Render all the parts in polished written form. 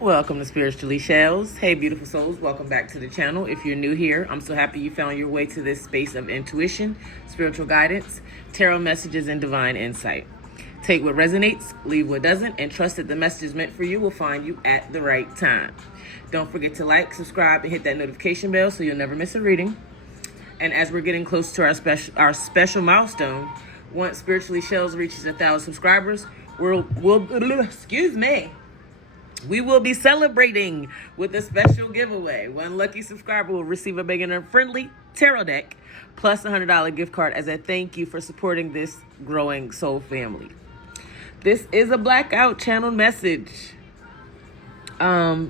Welcome to Spiritually Shellz. Hey, beautiful souls. Welcome back to the channel. If you're new here, I'm so happy you found your way to this space of intuition, spiritual guidance, tarot messages, and divine insight. Take what resonates, leave what doesn't, and trust that the message meant for you will find you at the right time. Don't forget to like, subscribe, and hit that notification bell so you'll never miss a reading. And as we're getting close to our special milestone, once Spiritually Shellz reaches 1,000 subscribers, we will be celebrating with a special giveaway. One lucky subscriber will receive a beginner-friendly tarot deck plus a $100 gift card as a thank you for supporting this growing soul family. This is a blackout channel message. I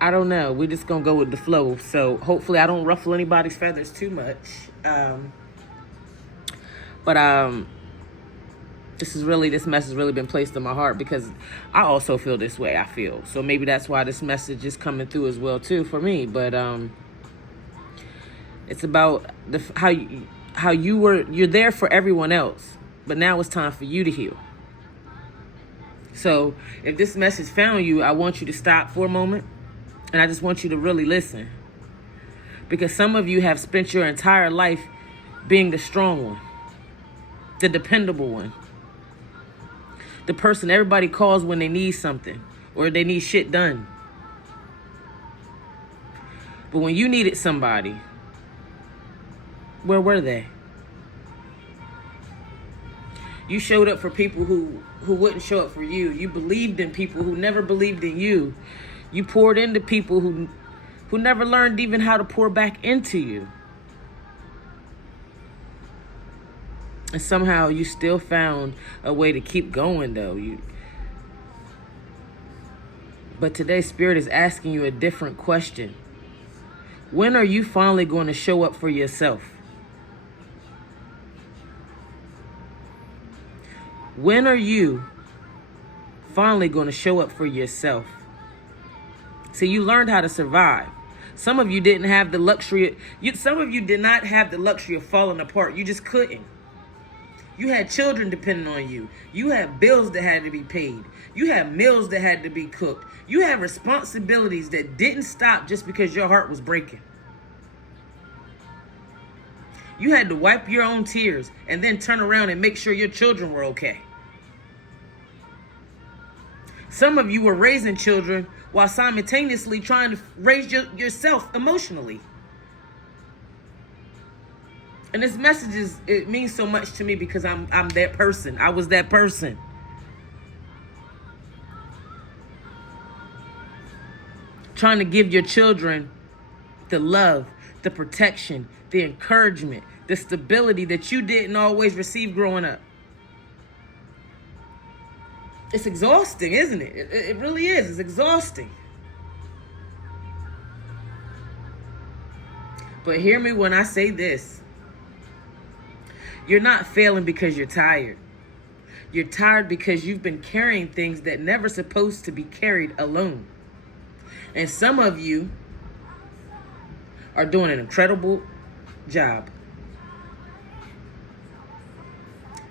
don't know. We're just going to go with the flow. So hopefully I don't ruffle anybody's feathers too much. This message has really been placed in my heart because I also feel this way, I feel. So maybe that's why this message is coming through as well, too, for me. But it's about you're there for everyone else, but now it's time for you to heal. So if this message found you, I want you to stop for a moment, and I just want you to really listen. Because some of you have spent your entire life being the strong one, the dependable one. The person everybody calls when they need something or they need shit done. But when you needed somebody, where were they? You showed up for people who wouldn't show up for you. You believed in people who never believed in you. You poured into people who never learned even how to pour back into you. And somehow you still found a way to keep going, though. But today, Spirit is asking you a different question. When are you finally going to show up for yourself? When are you finally going to show up for yourself? See, you learned how to survive. Some of you didn't have the luxury. Some of you did not have the luxury of falling apart. You just couldn't. You had children depending on you. You had bills that had to be paid. You had meals that had to be cooked. You had responsibilities that didn't stop just because your heart was breaking. You had to wipe your own tears and then turn around and make sure your children were okay. Some of you were raising children while simultaneously trying to raise yourself emotionally. And this message it means so much to me because I'm that person. I was that person. Trying to give your children the love, the protection, the encouragement, the stability that you didn't always receive growing up. It's exhausting, isn't it? It really is. It's exhausting. But hear me when I say this. You're not failing because you're tired. You're tired because you've been carrying things that never supposed to be carried alone. And some of you are doing an incredible job.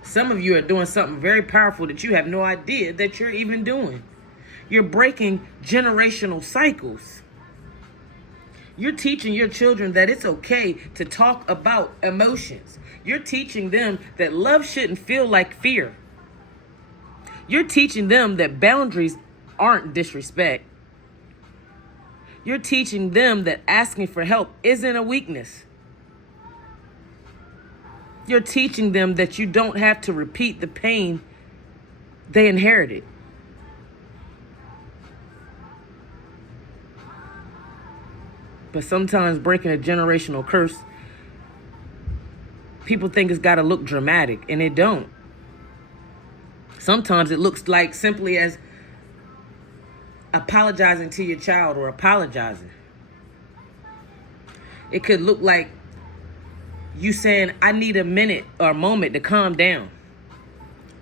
Some of you are doing something very powerful that you have no idea that you're even doing. You're breaking generational cycles. You're teaching your children that it's okay to talk about emotions. You're teaching them that love shouldn't feel like fear. You're teaching them that boundaries aren't disrespect. You're teaching them that asking for help isn't a weakness. You're teaching them that you don't have to repeat the pain they inherited. But sometimes breaking a generational curse, people think it's got to look dramatic, and it don't. Sometimes it looks like simply as apologizing to your child or apologizing. It could look like you saying, I need a minute or a moment to calm down.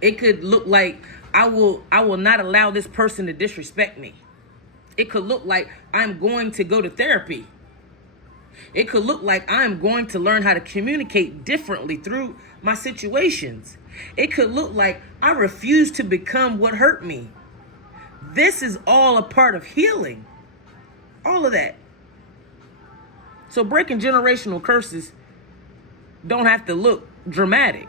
It could look like I will not allow this person to disrespect me. It could look like I'm going to go to therapy. It could look like I'm going to learn how to communicate differently through my situations. It could look like I refuse to become what hurt me. This is all a part of healing. All of that. So breaking generational curses don't have to look dramatic.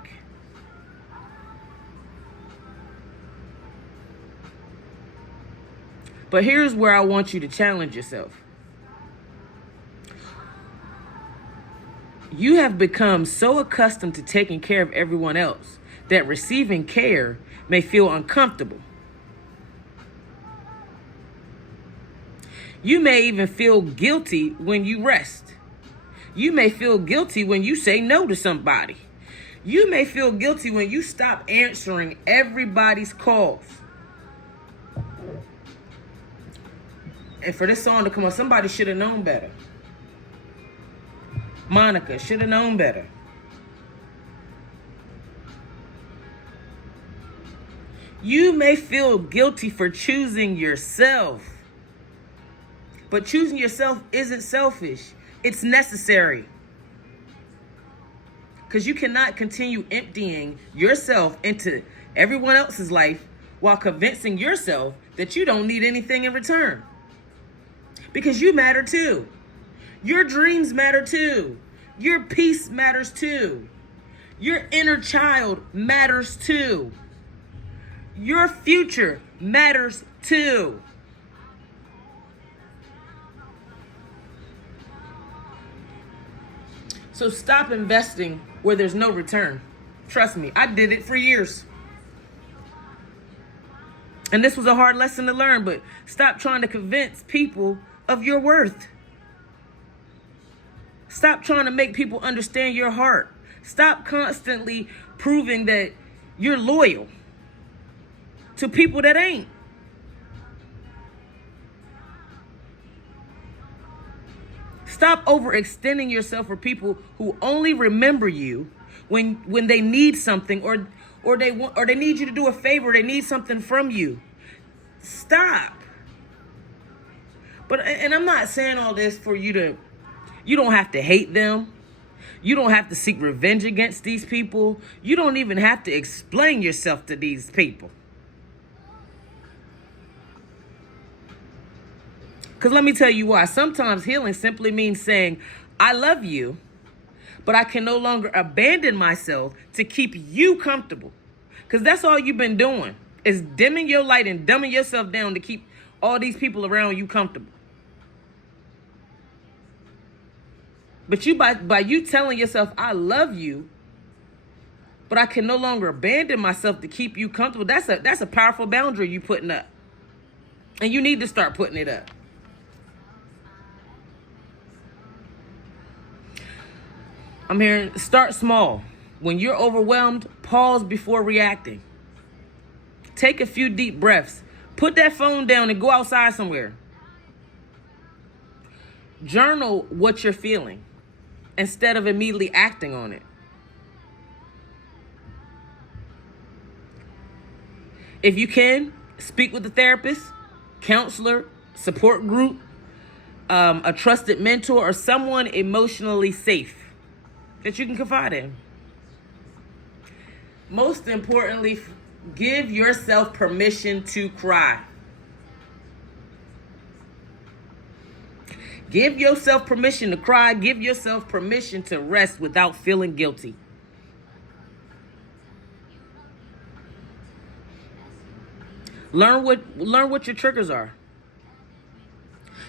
But here's where I want you to challenge yourself. You have become so accustomed to taking care of everyone else that receiving care may feel uncomfortable. You may even feel guilty when you rest. You may feel guilty when you say no to somebody. You may feel guilty when you stop answering everybody's calls. And for this song to come on, somebody should have known better. Monica should have known better. You may feel guilty for choosing yourself. But choosing yourself isn't selfish. It's necessary. Because you cannot continue emptying yourself into everyone else's life while convincing yourself that you don't need anything in return. Because you matter too. Your dreams matter too. Your peace matters too. Your inner child matters too. Your future matters too. So stop investing where there's no return. Trust me, I did it for years. And this was a hard lesson to learn, but stop trying to convince people of your worth. Stop trying to make people understand your heart. Stop constantly proving that you're loyal to people that ain't. Stop overextending yourself for people who only remember you when they need something or they need you to do a favor, they need something from you. Stop. And I'm not saying all this for you don't have to hate them. You don't have to seek revenge against these people. You don't even have to explain yourself to these people. Because let me tell you why. Sometimes healing simply means saying, I love you, but I can no longer abandon myself to keep you comfortable. Because that's all you've been doing is dimming your light and dumbing yourself down to keep all these people around you comfortable. But by you telling yourself, I love you, but I can no longer abandon myself to keep you comfortable, that's a powerful boundary you putting up. And you need to start putting it up. I'm hearing start small. When you're overwhelmed, pause before reacting. Take a few deep breaths. Put that phone down and go outside somewhere. Journal what you're feeling instead of immediately acting on it. If you can, speak with a therapist, counselor, support group, a trusted mentor, or someone emotionally safe that you can confide in. Most importantly, give yourself permission to cry. Give yourself permission to cry. Give yourself permission to rest without feeling guilty. Learn what your triggers are.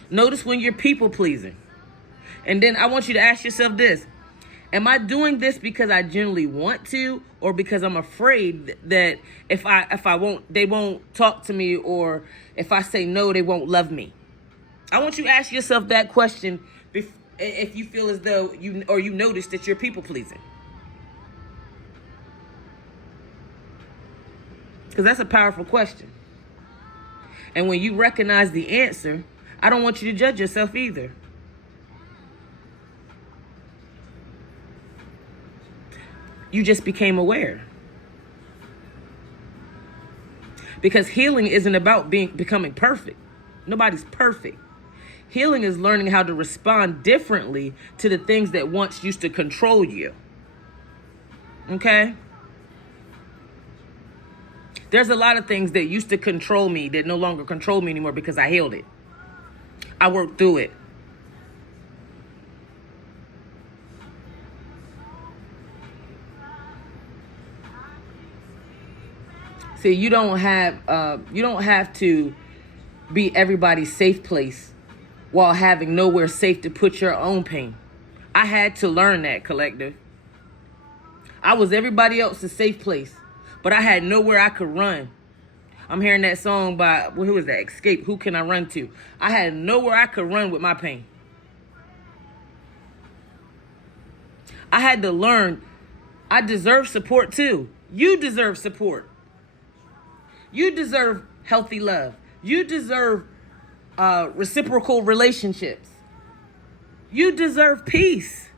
Notice when you're people pleasing. And then I want you to ask yourself this. Am I doing this because I genuinely want to, or because I'm afraid that if I won't, they won't talk to me, or if I say no, they won't love me? I want you to ask yourself that question if you feel as though you notice that you're people pleasing. Because that's a powerful question. And when you recognize the answer, I don't want you to judge yourself either. You just became aware. Because healing isn't about becoming perfect. Nobody's perfect. Healing is learning how to respond differently to the things that once used to control you. Okay? There's a lot of things that used to control me that no longer control me anymore because I healed it. I worked through it. See, you don't have to be everybody's safe place while having nowhere safe to put your own pain. I had to learn that, collective. I was everybody else's safe place, but I had nowhere I could run. I'm hearing that song by, who was that? Escape. Who can I run to? I had nowhere I could run with my pain. I had to learn I deserve support too. You deserve support. You deserve healthy love. You deserve reciprocal relationships. You deserve peace.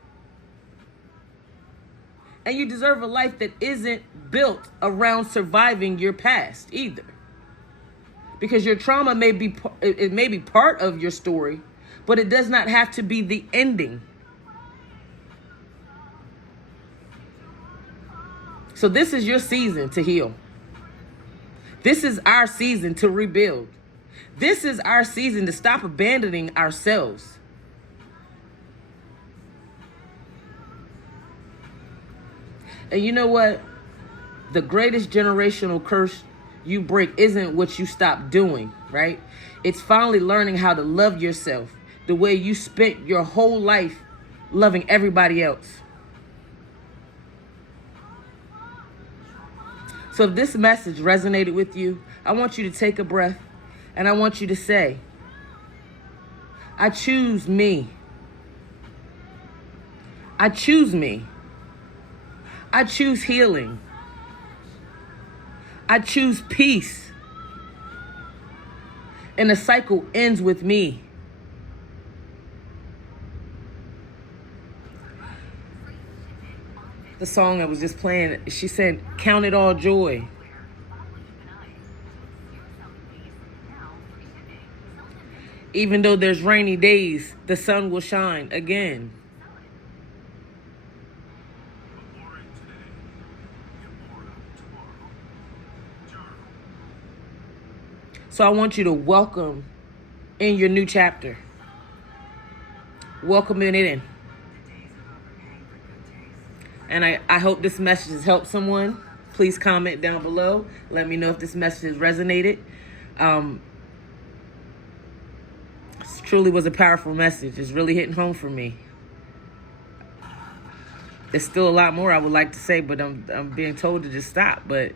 And you deserve a life that isn't built around surviving your past either. Because your trauma may be part of your story, but it does not have to be the ending. So this is your season to heal. This is our season to rebuild. This is our season to stop abandoning ourselves. And you know what? The greatest generational curse you break isn't what you stop doing, right? It's finally learning how to love yourself the way you spent your whole life loving everybody else. So if this message resonated with you, I want you to take a breath and I want you to say, I choose me. I choose me. I choose healing. I choose peace. And the cycle ends with me. The song I was just playing, she said, count it all joy. Even though there's rainy days, the sun will shine again. So I want you to welcome in your new chapter. Welcome it in. And I hope this message has helped someone. Please comment down below. Let me know if this message has resonated. This truly was a powerful message. It's really hitting home for me. There's still a lot more I would like to say, but I'm being told to just stop. But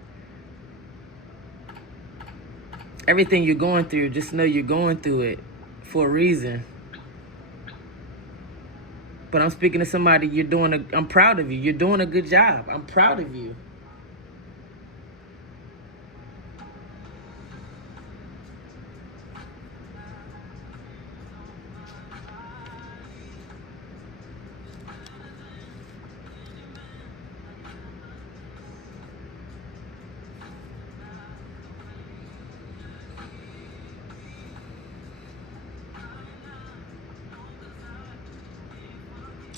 everything you're going through, just know you're going through it for a reason. But I'm speaking to somebody, I'm proud of you. You're doing a good job. I'm proud of you.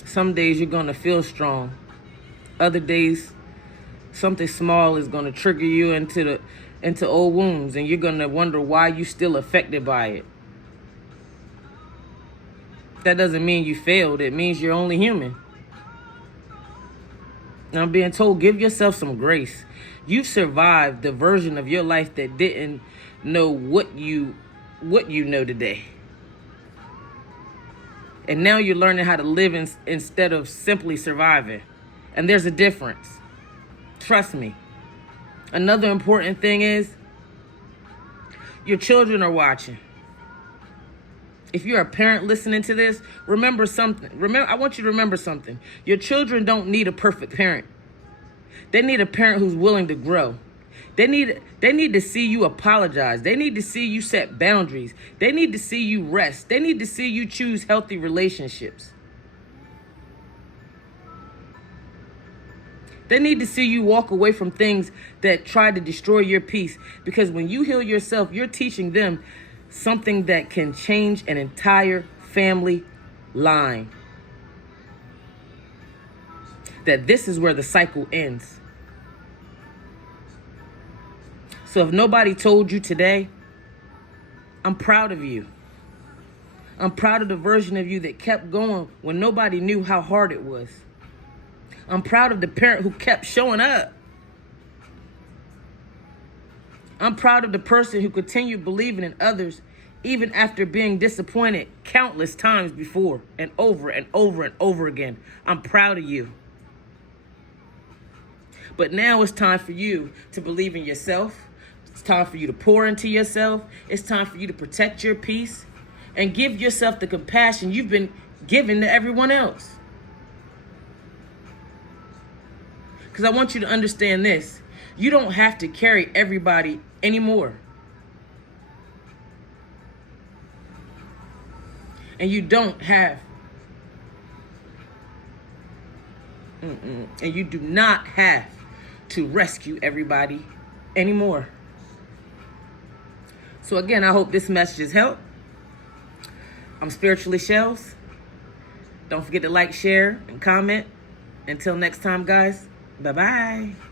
Some days you're going to feel strong. Other days, something small is going to trigger you into old wounds, and you're going to wonder why you're still affected by it. That doesn't mean you failed. It means you're only human. And I'm being told, give yourself some grace. You survived the version of your life that didn't know what you know today. And now you're learning how to live instead of simply surviving. And there's a difference. Trust me. Another important thing is your children are watching. If you're a parent listening to this, remember something. I want you to remember something. Your children don't need a perfect parent. They need a parent who's willing to grow. They need to see you apologize. They need to see you set boundaries. They need to see you rest. They need to see you choose healthy relationships. They need to see you walk away from things that try to destroy your peace. Because when you heal yourself, you're teaching them something that can change an entire family line. That this is where the cycle ends. So if nobody told you today, I'm proud of you. I'm proud of the version of you that kept going when nobody knew how hard it was. I'm proud of the parent who kept showing up. I'm proud of the person who continued believing in others even after being disappointed countless times before and over and over and over again. I'm proud of you. But now it's time for you to believe in yourself. It's time for you to pour into yourself. It's time for you to protect your peace and give yourself the compassion you've been given to everyone else. Because I want you to understand this. You don't have to carry everybody anymore. And you don't have. And you do not have to rescue everybody anymore. So again, I hope this message has helped. I'm Spiritually Shellz. Don't forget to like, share, and comment. Until next time, guys. Bye-bye.